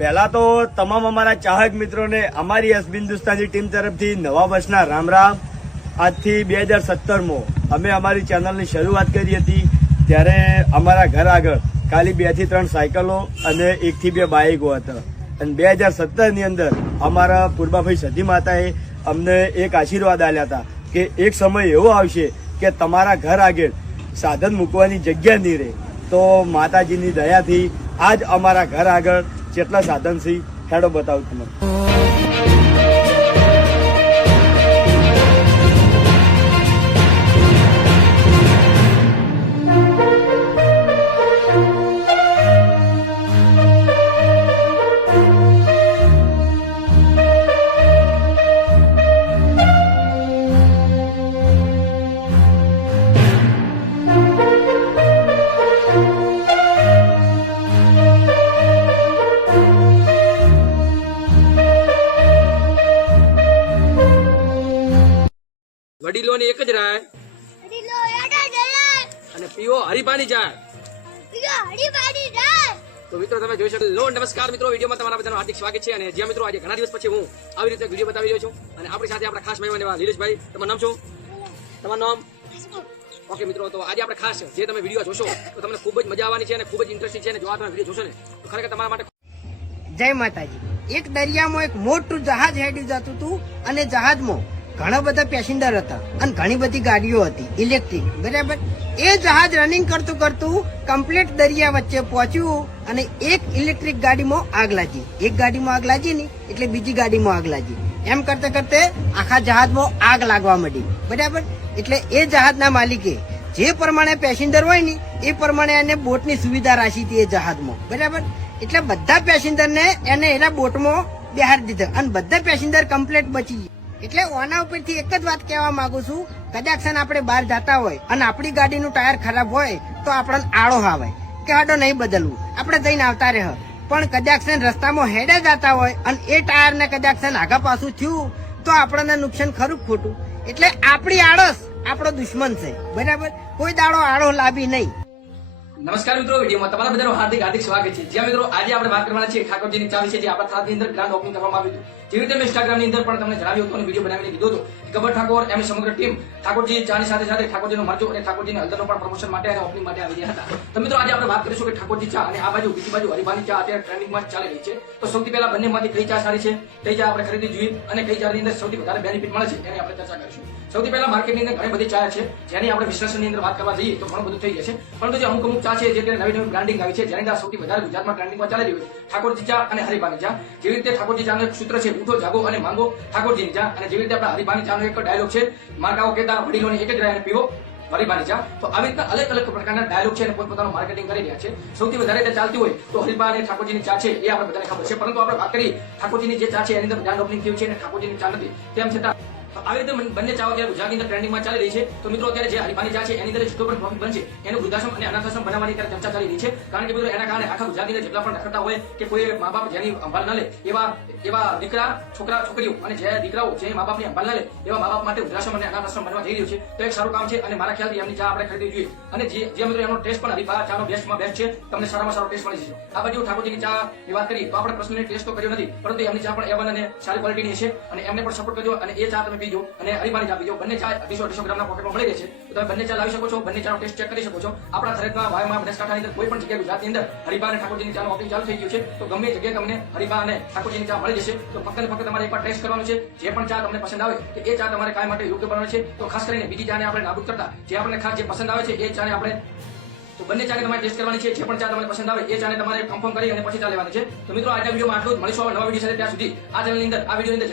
પહેલા તો તમામ અમારા ચાહક મિત્રોને અમારી એસ હિન્દુસ્તાની ટીમ તરફથી નવા વર્ષના રામ રામ. આજથી બે હજાર સત્તરમાં અમે અમારી ચેનલની શરૂઆત કરી હતી. ત્યારે અમારા ઘર આગળ ખાલી બેથી ત્રણ સાયકલો અને એકથી બે બાઇકો હતા. અને બે હજાર સત્તરની અંદર અમારા પૂર્વાભાઈ સતી માતાએ અમને એક આશીર્વાદ આપ્યા હતા કે એક સમય એવો આવશે કે તમારા ઘર આગળ સાધન મૂકવાની જગ્યા નહીં રહે. તો માતાજીની દયાથી આજ અમારા ઘર આગળ જેટલા સાધન છે હેડો બતાવું તમને. વડીલોની એક જ રાય. અને પીઓ હરીફાની જાય તો મિત્રો તમે જોઈ શકો લો નમસ્કાર મિત્રો. વિડીયોમાં તમારા બધાનું હાર્દિક સ્વાગત છે. અને જ્યાં મિત્રો આજે ઘણા દિવસ પછી હું આવી રીતે વીડિયો બતાવી રહ્યો છું. અને આપણી સાથે આપણા ખાસ મહેમાન એવા નીલેશભાઈ તમારું નામ શું? તમારું નામ? ઓકે મિત્રો તો આજે આપણે ખાસ જે તમે વીડિયો જોશો તો તમને ખૂબ જ મજા આવવાની છે અને ખૂબ જ ઇન્ટરેસ્ટિંગ છે. અને જો આ તમે વીડિયો જોશો ને તો ખરેખર તમારા માટે જય માતાજી. એક દરિયામાં એક મોટું જહાજ હેડી જતું હતું અને જહાજમાં ઘણા બધા પેસેન્જર હતા અને ઘણી બધી ગાડીઓ હતી ઇલેક્ટ્રિક બરાબર? એ જહાજ રનિંગ કરતું કરતું કમ્પ્લીટ દરિયા વચ્ચે પહોંચ્યું અને એક ઇલેક્ટ્રિક ગાડીમાં આગ લાગી. એક ગાડીમાં આગ લાગી ને એટલે બીજી ગાડીમાં આગ લાગી. એમ કરતે કરતે આખા જહાજમાં આગ લાગવા માંડી, બરાબર? એટલે એ જહાજના માલિકે જે પ્રમાણે પેસેન્જર હોય ને, એ પ્રમાણે એને બોટની સુવિધા રાખી હતી એ જહાજમાં, બરાબર? એટલે બધા પેસેન્જરને એને એના બોટમાં બેહાડી દીધા અને બધા પેસેન્જર કમ્પ્લીટ બચી ગયા. એટલે ઓના ઉપરથી એક જ વાત કહેવા માંગુ છું. કદાચ આપણે બહાર જતા હોય અને આપણી ગાડીનું ટાયર ખરાબ હોય તો આપણને આળો આવે. કે હાડો નહીં બદલવું. આપણે જઈને આવતા રહે. પણ કદાચ રસ્તામાં હેડે જતા હોય અને એ ટાયર ને કદાચ આગા પાછું થયું તો આપણને નુકસાન ખરું ખોટું? એટલે આપણી આળસ આપણો દુશ્મન છે. બરાબર? કોઈ દાડો આળો લાવી નહીં. નમસ્કાર મિત્રો, વિડીયોમાં તમારા બધાનું હાર્દિક હાર્દિક સ્વાગત છે. જ્યાં મિત્રો, આજે આપણે વાત કરવાના છે ઠાકોરજીની ચાવી છે, જે આપણા થાતની અંદર ગ્રાન્ડ ઓપનિંગ કરવામાં આવ્યું હતું. જેવી રીતે મેં ઇન્સ્ટાગ્રામની અંદર પણ તમને જણાવ્યું હતું અને વીડિયો બનાવીને કીધું હતું કે ગબ્બર ઠાકોર એમ સમગ્ર ટીમ ઠાકોરજી ચાની સાથે સાથે ઠાકોરજીનો મરચો અને ઠાકોરજીની અંદરનો પણ પ્રમોશન માટે અને ઓપનિંગ માટે આવી રહ્યા હતા. તો મિત્રો, આજે વાત કરીશું કે ઠાકોરજી ચા અને આ બાજુ બીજી બાજુ હરિભાની ચા અત્યારે ટ્રેન્ડિંગમાં ચાલી રહી છે. તો સૌથી પહેલા બંનેમાંથી કઈ ચા સારી છે? કઈ ચા આપણે ખરીદવી જોઈએ? અને કઈ ચાની અંદર સૌથી વધારે બેનિફિટ મળે છે? એની આપણે ચર્ચા કરીશું. સૌથી પહેલા માર્કેટની અંદર ઘણી બધી ચા છે. જેની આપણે વિશ્લેષણની અંદર વાત કરવા જઈએ તો ઘણું બધું થઈ જશે. પરંતુ જે અમુક અમુક ચા છે, જે નવી નવી બ્રાન્ડિંગ આવી છે, જેની અંદર સૌથી વધારે ગુજરાતમાં ટ્રેન્ડિંગમાં ચાલી રહ્યું છે ઠાકોરજી ચા અને હરિભાની ચા. જેવી રીતે ઠાકોરજી ચાનું સૂત્ર છે ઉઠો જાગો અને માંગો, ઠાકોરજીની ચા. અને જેવી રીતે આપણે હરિભાની ચાનો એક ડાયલોગ છે, માર્કાઓ કહેતા, વડીલોની એક જ રાય પીવો. હરિભાની ચા તો આવી રીતના અલગ અલગ પ્રકારના ડાયલોગ છે અને પોતપોતાનું માર્કેટિંગ કરી રહ્યા છે. સૌથી વધારે તે ચાલતી હોય તો હરિભા અને ઠાકોરજીની ચા છે એ આપણે બધાને ખબર છે. પરંતુ આપણે વાત કરી ઠાકોરજીની જે ચા છે એની અંદર બ્રાન્ડ ઓપનિંગ થયું છે અને ઠાકોરજીની ચા નથી. તેમ છતાં આવી રીતે બંને ચાઓ અત્યારે ગુજરાતની અંદર ટ્રેન્ડિંગમાં ચાલી રહી છે. તો મિત્રો અત્યારે જે હરિભાની ચા છે, એની અંદર જેટલો પણ પ્રોફિટ બનશે. એનું વૃદ્ધાશ્રમ અને અનાથાશ્રમ બનાવવાની અત્યારે ચર્ચા ચાલી રહી છે. કારણ કે મિત્રો એના કારણે આખા ગુજરાતની અંદર જેટલા પણ રખડતા હોય કે કોઈ મા બાપ જેની સંભાળ ન લે, એવા એવા દીકરા, છોકરા, છોકરીઓ અને જે દીકરાઓ જે મા બાપની સંભાળ ન લે, એવા મા બાપ માટે વૃદ્ધાશ્રમ અને અનાથાશ્રમ બનવા જઈ રહ્યું છે. તો એક સારું કામ છે અને મારા ખ્યાલથી એમની ચા આપણે ખરીદવી જોઈએ. અને જે જે મિત્રો એનો ટેસ્ટ પણ હરિભા ચાનો બેસ્ટમાં બેસ્ટ છે. તમને સારામાં સારો ટેસ્ટ મળી જશે. આ બાજુ ઠાકોરજીની ચા વાત કરી, તો આપણે પ્રશ્નની ટેસ્ટ તો કર્યો નથી. પરંતુ એમની ચા પણ એવન અને સારી ક્વોલિટીની છે. અને એમને પણ સપોર્ટ કરજો અને એ ચા તમે પીજો અને હરિભાની ચા પીજો. બંને ચા અઢીસો અઢીસો ગ્રામના પોકેટમાં મળી રહેશે તો તમે બંને ચા લાવી શકો છો, બંને ચાનો ટેસ્ટ ચેક કરી શકો છો. આપણા સરહદમાં વાયમાં બનાસકાંઠાની અંદર કોઈ પણ જગ્યાએ ગુજરાતની અંદર હરિભા અને ઠાકોરજીની ચાનો ઓફિસ ચાલુ થઈ ગયું છે. તો ગમે જગ્યાએ તમને હરિભા અને ઠાકોરજીની ચા મળી જશે. તો ફક્ત ફક્ત તમારે એકવાર ટેસ્ટ કરવાનું છે. જે પણ ચા તમને પસંદ આવે, તો એ ચા તમારે કાંઈ માટે યોગ્ય બનાવે છે. તો ખાસ કરીને બીજી ચાને આપણે નાબૂદ કરતા, જે આપણને ખાસ જે પસંદ આવે છે, એ ચાને આપણે તો બંને ચાને તમારે ટેસ્ટ કરવાની છે. જે પણ ચા તમને પસંદ આવે, એ ચાને તમારે કન્ફર્મ કરી અને પછી ચા લેવાની છે. તો મિત્રો, આજના વિડીયોમાં આટલું જ. મળીશું નવા વીડિયો સાથે. ત્યાં સુધી આ ચેનલની અંદર, આ વિડીયોની અંદર